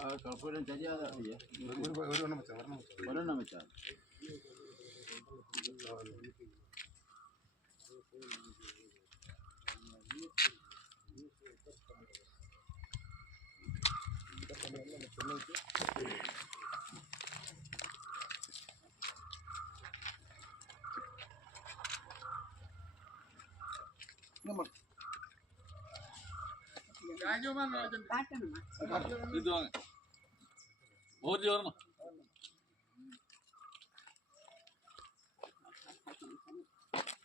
கற்பூரம் தெரியாத ஒரெண்ணம் வச்சா இது வாங்க ஓஜி வரணும்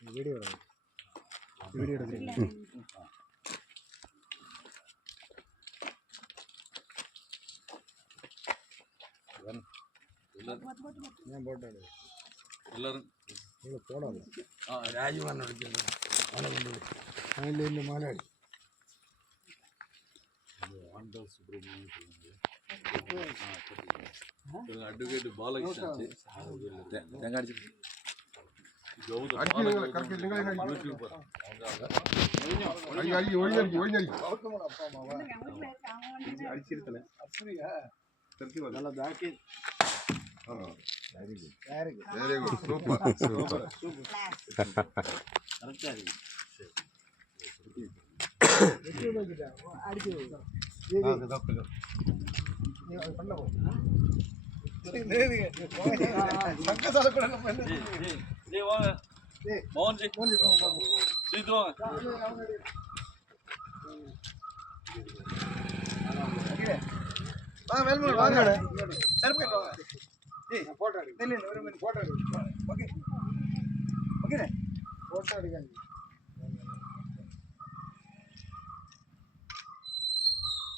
வீடியோ எடுக்கிறீங்க எல்லாரும் போடாது ராஜ்வான் அடிக்கிறது மாநாடு ஆண்டாள் சுப்பிரமணியம் அட்வொகேட் பாலகிருஷ்ணன் மோகன் ஜி போட்டோ எடுக்காங்க